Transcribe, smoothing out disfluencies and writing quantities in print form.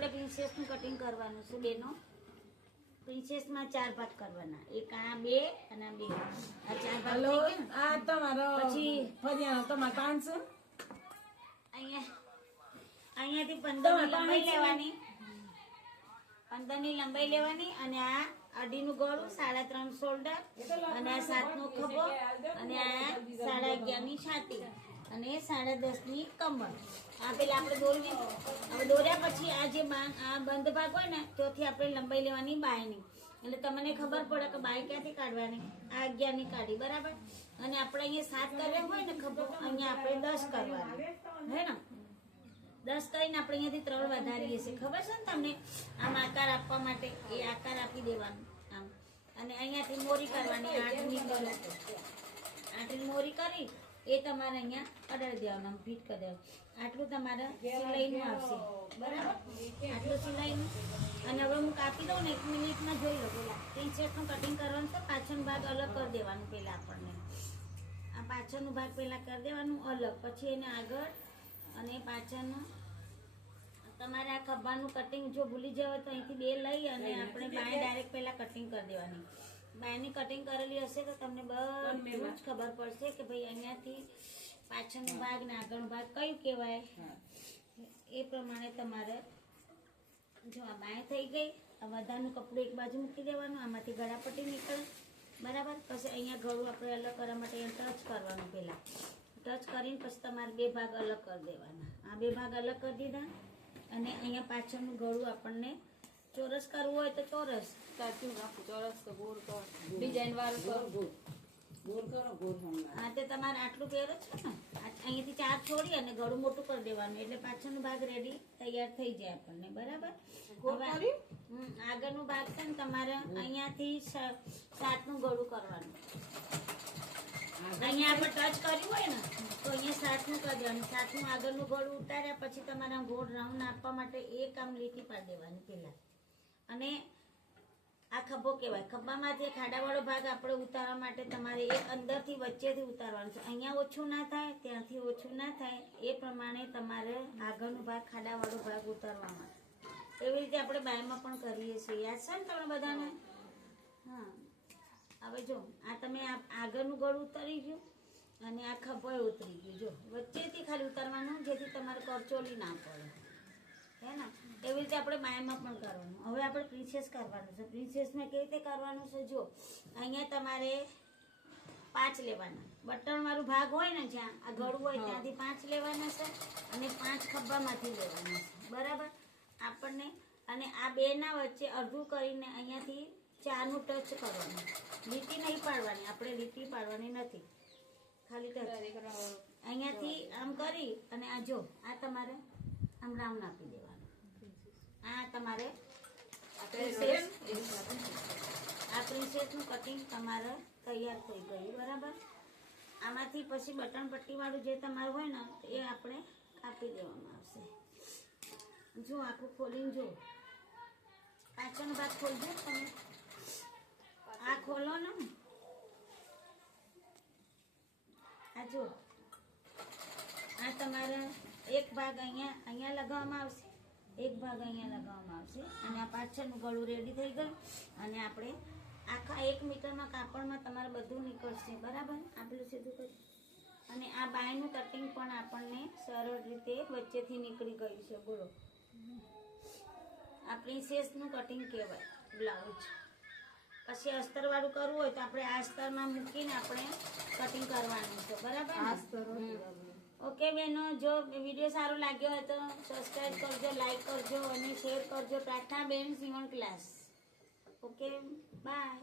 આપણે પ્રિન્સેસનું કટિંગ કરવાનું છે બેનો. પ્રિન્સેસમાં 4 ભાગ કરવાના. એક આ 2 અને આ 2. આ 4 ભાગ થઈ ગયા. આ તમારો પછી ફરિયાનો તમારે 500 અહીંયાથી 15 ની લંબાઈ લેવાની. 15 ની લંબાઈ લેવાની અને આ અઢીનું ગળું, 3.5 શોલ્ડર અને આ 7 નો ખભો અને આ 11.5 ની છાતી અને 10.5 ની કમર. આ પેલા આપણે દોરવી. હવે દોર્યા પછી આ જે આ બંધ ભાગ હોય ને ત્યાંથી આપણે લંબાઈ લેવાની બાયની. એટલે તમને ખબર પડે કે બાય ક્યાંથી કાઢવાની. આ 11 ની કાઢી બરાબર. અને આપણે અહીંયા 7 કર્યા હોય ને ખભો, અહીંયા આપણે 10 કરવાના હે ને. 10 કરીને આપણે અહીંયાથી 3 વધારીએ છીએ. ખબર છે ને તમને? આમ આકાર આપવા માટે એ આકાર આપી દેવાનું આમ. અને અહીંયાથી મોરી કરવાની 8ની કરી. 8ની મોરી કરી એ તમારે અહીંયા અડાડી દેવાનું, આમ ફીટ કરી દેવાનું. આટલું તમારે સિલાઈનું આવશે બરાબર. આટલું સિલાઈનું. અને હવે હું કાપી દઉં ને 1 મિનિટમાં જોઈ લો. પેલા પ્રિન્સેસનું કટિંગ કરવાનું તો પાછળનો ભાગ અલગ કરી દેવાનું. પેલા આપણને આ પાછળનો ભાગ પેલા કરી દેવાનું અલગ, પછી એને આગળ અને પાછળનું તમારે આ ખભાનું કટિંગ જો ભૂલી જાવ તો અહીંથી 2 લઈ અને આપણે બાય ડાયરેક્ટ પહેલા કટિંગ કરી દેવાની. બાયની કટિંગ કરેલી હશે તો તમને બધું જ ખબર પડશે કે ભાઈ અહીંયાથી પાછળનો ભાગ ને આગળનો ભાગ કયું કહેવાય. એ પ્રમાણે તમારે જો આ બાય થઈ ગઈ. આ વધારનું કપડું એક બાજુ મૂકી દેવાનું. આમાંથી ગળાપટ્ટી નીકળે બરાબર. પછી અહીંયા ગળું આપણે અલગ કરવા માટે ટચ કરવાનું. પહેલાં ટચ કરીને પછી તમારે 2 ભાગ અલગ કરી દેવાના. આ 2 ભાગ અલગ કરી દીધા. અને અહીંયા પાછળનું ગળું આપણને ચોરસ કરવું હોય તો ચોરસ. ચોરસ તો ગોળ કરો, ડિઝાઇન વાળું કરો. હા તે તમારે આટલું પહેરો છો ને. અહીંયાથી 4 છોડી અને ગળું મોટું કરી દેવાનું. એટલે પાછળનો ભાગ રેડી તૈયાર થઈ જાય આપણને બરાબર. આગળનું ભાગ છે ને તમારે અહીંયાથી 7નું ગળું કરવાનું. અહીંયા આપણે ટચ કર્યું હોય ને તો અહીંયા 7નું કરી દેવાનું. 7નું આગળનું ગળું ઉતાર્યા પછી તમારા ગોળ રાઉન્ડ આપવા માટે એક આમ લીટી પાડી દેવાની પેલા. અને આ ખભો કહેવાય. ખભામાંથી ખાડાવાળો ભાગ આપણે ઉતારવા માટે તમારે એક અંદરથી વચ્ચેથી ઉતારવાનું છે. અહીંયા ઓછું ના થાય, ત્યાંથી ઓછું ના થાય એ પ્રમાણે તમારે આગળનો ભાગ ખાડાવાળો ભાગ ઉતારવા માટે. એવી રીતે આપણે બાયમાં પણ કરીએ છીએ. યાદ છે ને તમે બધાને? હા. હવે જો આ તમે આગળનું ગળું ઉતરી ગયું અને આ ખભો ઉતરી ગયું. જો વચ્ચેથી ખાલી ઉતારવાનું જેથી તમારે કરચોલી ના પડે હે ને. એવી રીતે આપણે બાયમાં પણ કરવાનું. હવે આપણે પ્રિન્સેસ કરવાનું છે. પ્રિન્સેસમાં કેવી રીતે કરવાનું છે જો અહીંયા તમારે 5 લેવાના. બટન વાળું ભાગ હોય ને જ્યાં આ ગળું હોય ત્યાંથી 5 લેવાના છે અને 5 ખભામાંથી લેવાના છે બરાબર આપણને. અને આ 2 ના વચ્ચે અડધું કરીને અહીંયાથી 4નું ટચ કરવાનું. લીટી નહીં પાડવાની. આપણે લીટી પાડવાની નથી, ખાલી ટચ અહીંયાથી આમ કરી અને આ જો આ તમારે આમ રાઉન્ડ આપી દેવાનું. આ તમારે આ પ્રિન્સેસનું કટિંગ તમારે તૈયાર થઈ ગયું બરાબર. આમાંથી પછી બટન પટ્ટી વાળું જે તમારું હોય ને એ આપણે કાપી દેવામાં આવશે. જો આખું ખોલીને જો પાછળનો ભાગ ખોલજો તમે. આ ખોલો ને. આ જો આ તમારે એક ભાગ અહીંયા લગાવવામાં આવશે, એક ભાગ અહીંયા લગાવવામાં આવશે. અને આ પાછળનું ગળું રેડી થઈ ગયું. અને આપણે આખા 1 મીટરમાં કાપડમાં તમારે બધું નીકળશે બરાબર. આપણું સીધું કરી અને આ બાયનું કટિંગ પણ આપણને સરળ રીતે વચ્ચેથી નીકળી ગયું છે. બોલો આ પ્રિન્સેસનું કટિંગ કહેવાય બ્લાઉઝ. પછી અસ્તર વાળું કરવું હોય તો આપણે આ અસ્તરમાં મૂકીને આપણે કટિંગ કરવાનું છે બરાબર. ઓકે બહેનો, જો વિડીયો સારો લાગ્યો હોય તો સબસ્ક્રાઈબ કરજો, લાઈક કરજો અને શેર કરજો. પ્રાર્થના બેન સીવણ ક્લાસ. Okay bye.